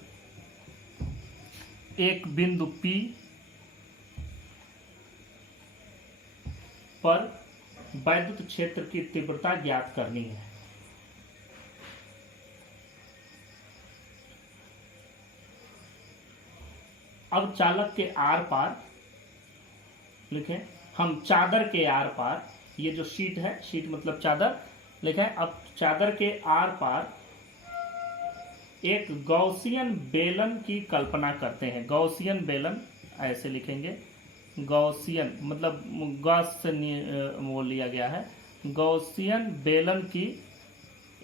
एक बिंदु P पर वैद्युत क्षेत्र की तीव्रता ज्ञात करनी है। अब चालक के आर पार लिखें, हम चादर के आर पार, ये जो शीट है, शीट मतलब चादर लिखें। अब चादर के आर पार एक गॉसियन बेलन की कल्पना करते हैं। गॉसियन बेलन ऐसे लिखेंगे, गॉसियन मतलब गॉस से वो लिया गया है। गॉसियन बेलन की,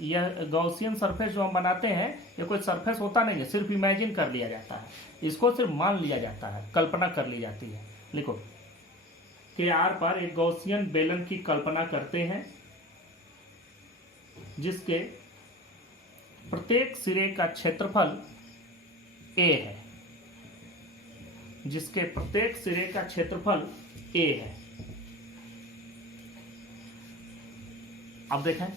यह गॉसियन सरफेस जो हम बनाते हैं ये कोई सरफेस होता नहीं है, सिर्फ इमेजिन कर लिया जाता है, इसको सिर्फ मान लिया जाता है, कल्पना कर ली जाती है। लिखो के आर पर एक गॉसियन बेलन की कल्पना करते हैं जिसके प्रत्येक सिरे का क्षेत्रफल A है, जिसके प्रत्येक सिरे का क्षेत्रफल A है। अब देखें,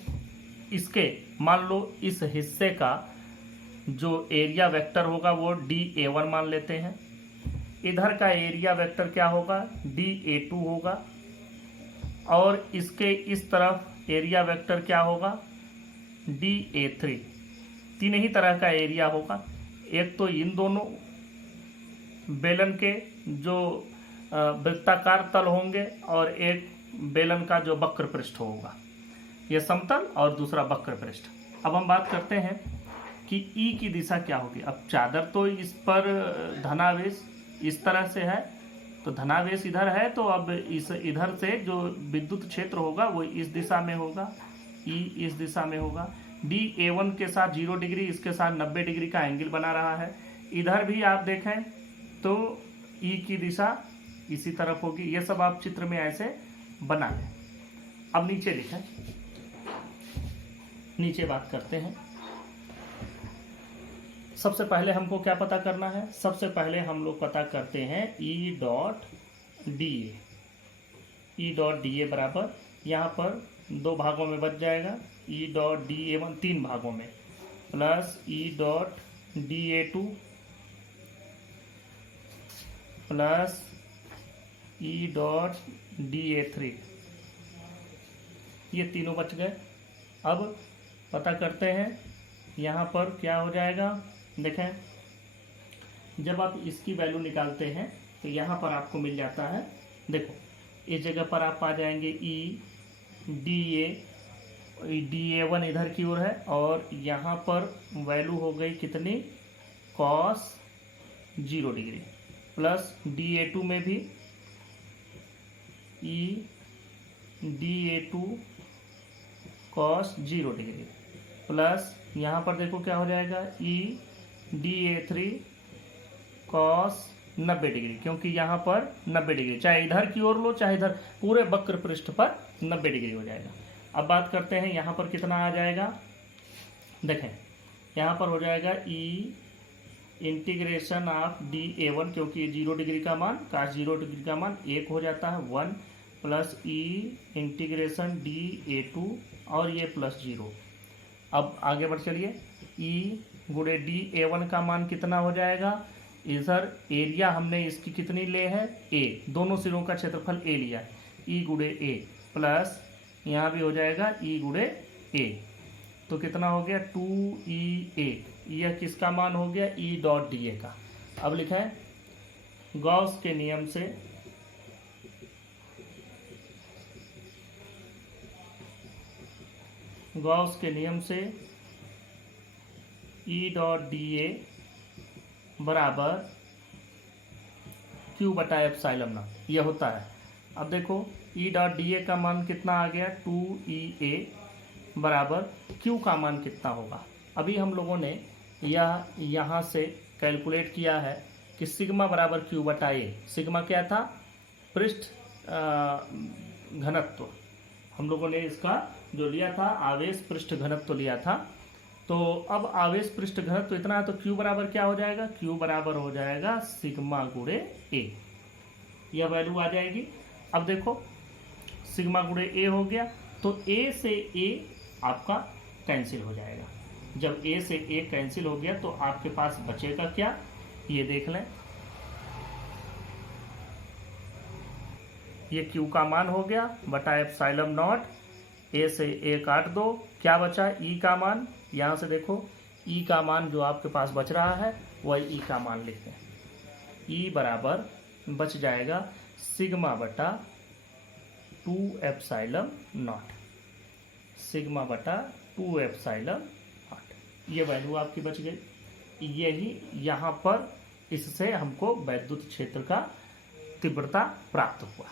इसके मान लो इस हिस्से का जो एरिया वेक्टर होगा वो dA1 मान लेते हैं। इधर का एरिया वेक्टर क्या होगा, dA2 होगा, और इसके इस तरफ एरिया वेक्टर क्या होगा, dA3। तीन ही तरह का एरिया होगा। एक तो इन दोनों बेलन के जो वृत्ताकार तल होंगे और एक बेलन का जो वक्र पृष्ठ होगा, ये समतल और दूसरा वक्र पृष्ठ। अब हम बात करते हैं कि ई की दिशा क्या होगी। अब चादर तो इस पर धनावेश इस तरह से है, तो धनावेश इधर है, तो अब इस इधर से जो विद्युत क्षेत्र होगा वो इस दिशा में होगा, ई इस दिशा में होगा। डी A1 के साथ 0 डिग्री, इसके साथ 90 डिग्री का एंगल बना रहा है। इधर भी आप देखें तो ई की दिशा इसी तरफ होगी। ये सब आप चित्र में ऐसे बना लें। अब नीचे लिखें, नीचे बात करते हैं। सबसे पहले हमको क्या पता करना है? सबसे पहले हम लोग पता करते हैं E dot D A. E dot D A बराबर, यहाँ पर 2 भागों में बच जाएगा, ई डॉट डी A1 3 भागों में, plus E dot D A2 plus E dot D A3, ये तीनों बच गए। अब पता करते हैं यहाँ पर क्या हो जाएगा। देखें, जब आप इसकी वैल्यू निकालते हैं तो यहाँ पर आपको मिल जाता है, देखो इस जगह पर आप आ जाएंगे ई डी A1 इधर की ओर है, और यहाँ पर वैल्यू हो गई कितनी, cos 0 degree, plus D A2 में भी E D A2 cos 0 degree, plus यहाँ पर देखो क्या हो जाएगा, E D A3 cos 90 degree, क्योंकि यहाँ पर 90 डिग्री, चाहे इधर की ओर लो चाहे इधर, पूरे वक्र पृष्ठ पर 90 डिग्री हो जाएगा। अब बात करते हैं यहाँ पर कितना आ जाएगा। देखें, यहाँ पर हो जाएगा ई इंटीग्रेशन ऑफ डी A1, क्योंकि 0 डिग्री का मान, cos 0 डिग्री का मान 1 हो जाता है, 1, प्लस ई इंटीग्रेशन डी A2 और ये प्लस 0। अब आगे बढ़ चलिए, ई गुणे डी A1 का मान कितना हो जाएगा। इधर एरिया हमने इसकी कितनी ले है, ए, दोनों सिरों का क्षेत्रफल ए लिया है, ई गुणे ए, प्लस यहाँ भी हो जाएगा ई गुणे ए, तो कितना हो गया 2EA। यह किसका मान हो गया, ई डॉट डी ए का। अब लिखा है गॉस के नियम से ई डॉट डी ए बराबर Q बटा एप्सिलॉन नॉट, यह होता है। अब देखो ई डॉट डी ए का मान कितना आ गया, 2EA बराबर Q का मान कितना होगा। अभी हम लोगों ने यह यहाँ से कैलकुलेट किया है कि सिग्मा बराबर Q बटा ए। सिग्मा क्या था, पृष्ठ घनत्व, हम लोगों ने इसका जो लिया था आवेश पृष्ठ घनत्व लिया था। तो अब आवेश पृष्ठ घनत्व इतना है, तो Q बराबर क्या हो जाएगा, Q बराबर हो जाएगा सिग्मा गुणे ए, यह वैल्यू आ जाएगी। अब देखो सिग्मा गुणे ए हो गया, तो ए से ए आपका कैंसिल हो जाएगा। जब ए से ए कैंसिल हो गया तो आपके पास बचेगा क्या, ये देख लें, ये Q का मान हो गया बटा एप्सिलॉन नॉट, ए से ए काट दो, क्या बचा, ई का मान। यहाँ से देखो ई का मान जो आपके पास बच रहा है वही ई का मान लिखते हैं। ई बराबर बच जाएगा सिग्मा बटा 2 एप्सिलॉन नॉट, सिग्मा बटा 2 एप्सिलॉन नॉट, ये वैल्यू आपकी बच गई। यही यहाँ पर इससे हमको वैद्युत क्षेत्र का तीव्रता प्राप्त हुआ।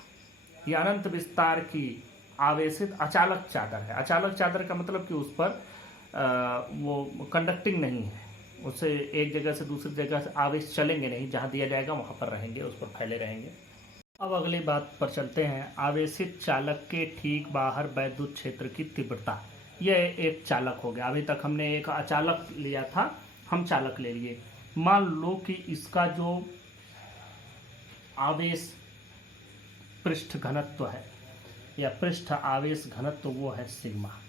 ये अनंत विस्तार की आवेशित अचालक चादर है। अचालक चादर का मतलब कि उस पर वो कंडक्टिंग नहीं है, उससे एक जगह से दूसरी जगह से आवेश चलेंगे नहीं, जहाँ दिया जाएगा वहाँ पर रहेंगे, उस पर फैले रहेंगे। अब अगली बात पर चलते हैं, आवेशित चालक के ठीक बाहर वैद्युत क्षेत्र की तीव्रता। यह एक चालक हो गया। अभी तक हमने एक अचालक लिया था, हम चालक ले लिए। मान लो कि इसका जो आवेश पृष्ठ घनत्व है या पृष्ठ आवेश घनत्व वो है सिग्मा,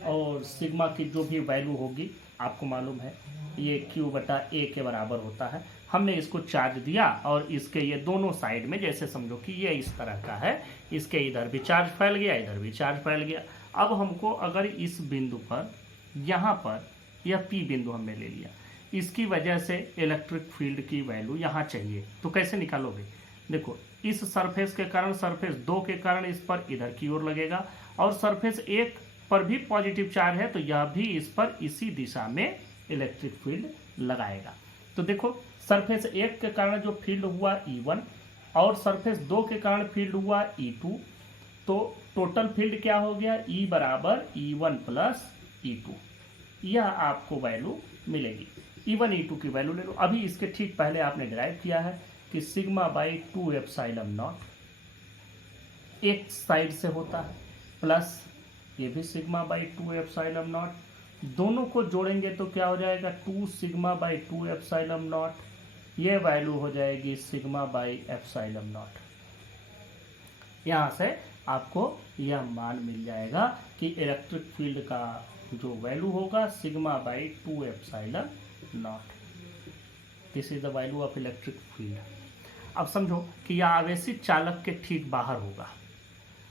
और सिग्मा की जो भी वैल्यू होगी आपको मालूम है ये Q बटा ए के बराबर होता है। हमने इसको चार्ज दिया और इसके ये दोनों साइड में, जैसे समझो कि ये इस तरह का है, इसके इधर भी चार्ज फैल गया, इधर भी चार्ज फैल गया। अब हमको अगर इस बिंदु पर, यहाँ पर यह P बिंदु हमने ले लिया, इसकी वजह से इलेक्ट्रिक फील्ड की वैल्यू यहाँ चाहिए, तो कैसे निकालोगे। देखो इस सरफेस के कारण, सरफेस 2 के कारण इस पर इधर की ओर लगेगा, और सरफेस 1 पर भी पॉजिटिव चार्ज है तो यह भी इस पर इसी दिशा में इलेक्ट्रिक फील्ड लगाएगा। तो देखो सरफेस 1 के कारण जो फील्ड हुआ E1 और सरफेस 2 के कारण फील्ड हुआ E2, तो टोटल फील्ड क्या हो गया, E बराबर E1 प्लस E2, यह आपको वैल्यू मिलेगी। E1 E2 की वैल्यू ले लो। अभी इसके ठीक पहले आपने डिराइव किया है कि सिग्मा बाई 2 एप्सिलॉन नॉट एक साइड से होता है, प्लस ये भी सिग्मा बाई 2 एप्सिलॉन नॉट, दोनों को जोड़ेंगे तो क्या हो जाएगा 2 सिग्मा बाई 2 एप्सिलॉन नॉट, ये वैल्यू हो जाएगी सिग्मा बाई एप्सिलॉन नॉट। यहाँ से आपको यह मान मिल जाएगा कि इलेक्ट्रिक फील्ड का जो वैल्यू होगा sigma by 2 epsilon not. This is the value of electric field. अब समझो कि यह आवेशित चालक के ठीक बाहर होगा।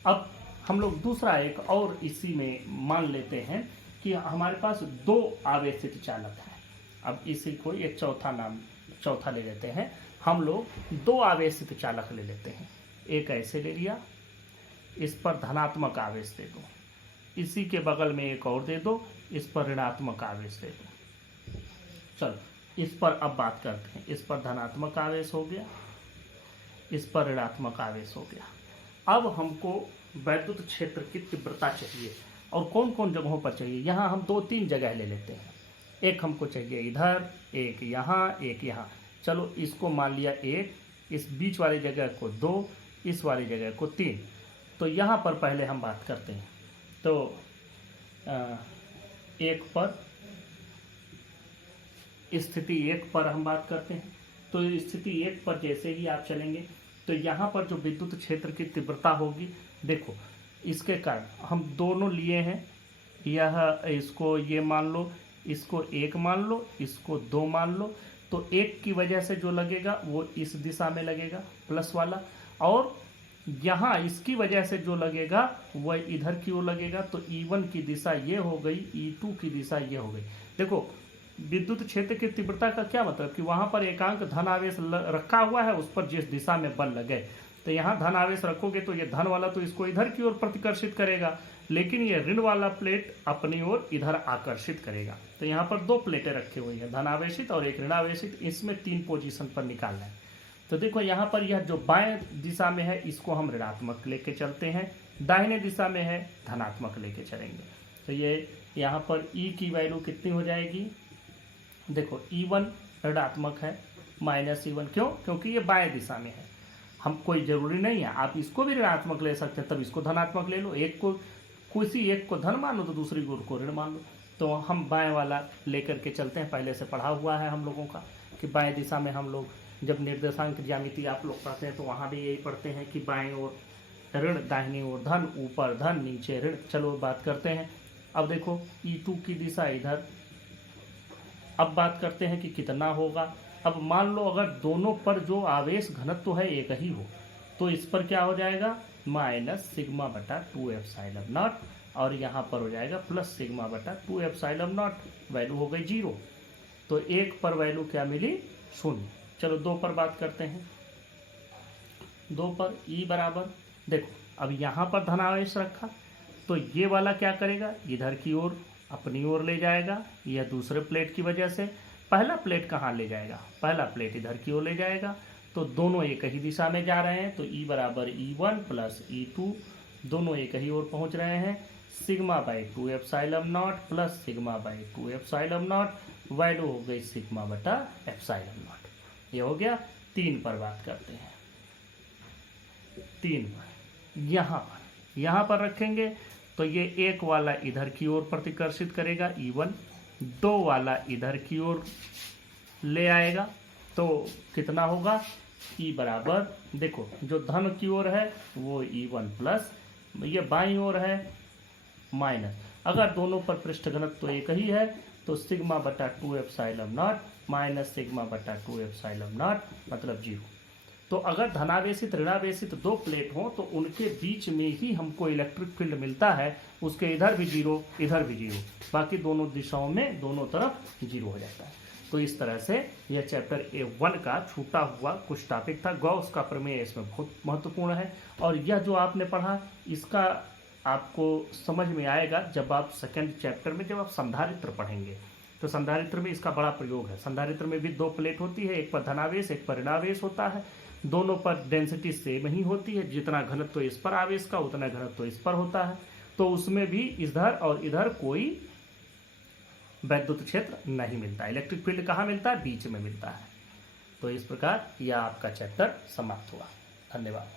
अब हम लोग दूसरा एक और इसी में मान लेते हैं कि हमारे पास 2 आवेशित चालक हैं। अब इसी को एक चौथा ले लेते हैं। हम लोग 2 आवेशित चालक ले लेते हैं। एक ऐसे ले लिया, इस पर धनात्मक आवेश दे दो, इसी के बगल में एक और दे दो, इस पर ऋणात्मक आवेश दे दो। चलो इस पर अब बात करते हैं। इस पर धनात्मक आवेश हो गया, इस पर ऋणात्मक आवेश हो गया। अब हमको वैद्युत क्षेत्र की तीव्रता चाहिए, और कौन कौन जगहों पर चाहिए। यहाँ हम 2-3 जगह ले लेते हैं। एक हमको चाहिए इधर, एक यहाँ, एक यहाँ। चलो इसको मान लिया 1, इस बीच वाली जगह को 2, इस वाली जगह को 3। तो यहाँ पर पहले हम बात करते हैं। तो 1 पर, स्थिति 1 पर हम बात करते हैं। तो स्थिति 1 पर जैसे ही आप चलेंगे तो यहाँ पर जो विद्युत क्षेत्र की तीव्रता होगी, देखो इसके कारण हम दोनों लिए हैं, यह इसको ये मान लो, इसको 1 मान लो, इसको 2 मान लो। तो 1 की वजह से जो लगेगा वो इस दिशा में लगेगा प्लस वाला, और यहाँ इसकी वजह से जो लगेगा वह इधर की ओर लगेगा। तो E1 की दिशा ये हो गई, E2 की दिशा ये हो गई। देखो विद्युत क्षेत्र की तीव्रता का क्या मतलब कि वहां पर एकांक धन आवेश रखा हुआ है, उस पर जिस दिशा में बल लगे। तो यहाँ धन आवेश रखोगे तो ये धन वाला तो इसको इधर की ओर प्रतिकर्षित करेगा, लेकिन ये ऋण वाला प्लेट अपनी ओर इधर आकर्षित करेगा। तो यहाँ पर 2 प्लेटें रखी हुई हैं, धन आवेशित और एक ऋण आवेशित। इसमें 3 पोजीशन पर निकालना है। तो देखो यहाँ पर यह जो बाएं दिशा में है इसको हम ऋणात्मक लेके चलते हैं, दाहिने दिशा में है धनात्मक लेके चलेंगे। तो ये यहाँ पर E की वैल्यू कितनी हो जाएगी, देखो E1 ऋणात्मक है माइनस E1, क्यों, क्योंकि ये बाएं दिशा में है। हम कोई जरूरी नहीं है, आप इसको भी ऋणात्मक ले सकते हैं, तब इसको धनात्मक ले लो। एक को किसी एक को धन मान लो तो दूसरी को ऋण मान लो। तो हम बाएं वाला लेकर के चलते हैं। पहले से पढ़ा हुआ है हम लोगों का कि बाएं दिशा में हम लोग जब निर्देशांक ज्यामिति आप लोग पढ़ते हैं तो वहाँ भी यही पढ़ते हैं कि बाएं ओर ऋण, दाहिनी ओर धन, ऊपर धन, नीचे ऋण। चलो बात करते हैं। अब देखो E2 की दिशा इधर। अब बात करते हैं कि कितना होगा। अब मान लो अगर दोनों पर जो आवेश घनत्व है एक ही हो, तो इस पर क्या हो जाएगा माइनस सिग्मा बटा 2 एप्सिलॉन नॉट, और यहाँ पर हो जाएगा प्लस सिग्मा बटा 2 एप्सिलॉन नॉट। वैल्यू हो गई 0। तो 1 पर वैल्यू क्या मिली 0। चलो 2 पर बात करते हैं। 2 पर E बराबर, देखो अब यहाँ पर धनावेश रखा तो ये वाला क्या करेगा, इधर की ओर अपनी ओर ले जाएगा। यह दूसरे प्लेट की वजह से पहला प्लेट कहाँ ले जाएगा, पहला प्लेट इधर की ओर ले जाएगा। तो दोनों एक ही दिशा में जा रहे हैं। तो E बराबर E1 प्लस E2, दोनों एक ही ओर पहुँच रहे हैं। Sigma by 2 epsilon not plus sigma by 2 epsilon not, value हो गई सिग्मा बटा एप्सिलॉन नॉट। ये हो गया। 3 पर बात करते हैं। 3 पर यहाँ पर रखेंगे तो ये 1 वाला इधर की ओर प्रतिकर्षित करेगा E1, 2 वाला इधर की ओर ले आएगा। तो कितना होगा E बराबर, देखो जो धन की ओर है वो E1 प्लस, ये बाईं ओर है माइनस। अगर दोनों पर पृष्ठ घनत्व तो एक ही है तो सिग्मा बटा 2 एप्सिलॉन नॉट माइनस सिग्मा बटा 2 एप्सिलॉन नॉट मतलब 0। तो अगर धनावेशित ऋणावेशित दो प्लेट हों तो उनके बीच में ही हमको इलेक्ट्रिक फील्ड मिलता है, उसके इधर भी जीरो इधर भी जीरो, बाकी दोनों दिशाओं में दोनों तरफ जीरो हो जाता है। तो इस तरह से यह चैप्टर A1 का छूटा हुआ कुछ टॉपिक था। गॉस का प्रमेय इसमें बहुत महत्वपूर्ण है, और यह जो आपने पढ़ा इसका आपको समझ में आएगा जब आप सेकंड चैप्टर में जब आप संधारित्र पढ़ेंगे। तो संधारित्र में इसका बड़ा प्रयोग है। संधारित्र में भी दो प्लेट होती है, एक पर धनावेश एक पर ऋणावेश होता है, दोनों पर डेंसिटी सेम ही होती है, जितना घनत्व इस पर आवेश का उतना घनत्व इस पर होता है। तो उसमें भी इधर और इधर कोई वैद्युत क्षेत्र नहीं मिलता, इलेक्ट्रिक फील्ड कहाँ मिलता है, बीच में मिलता है। तो इस प्रकार यह आपका चैप्टर समाप्त हुआ। धन्यवाद।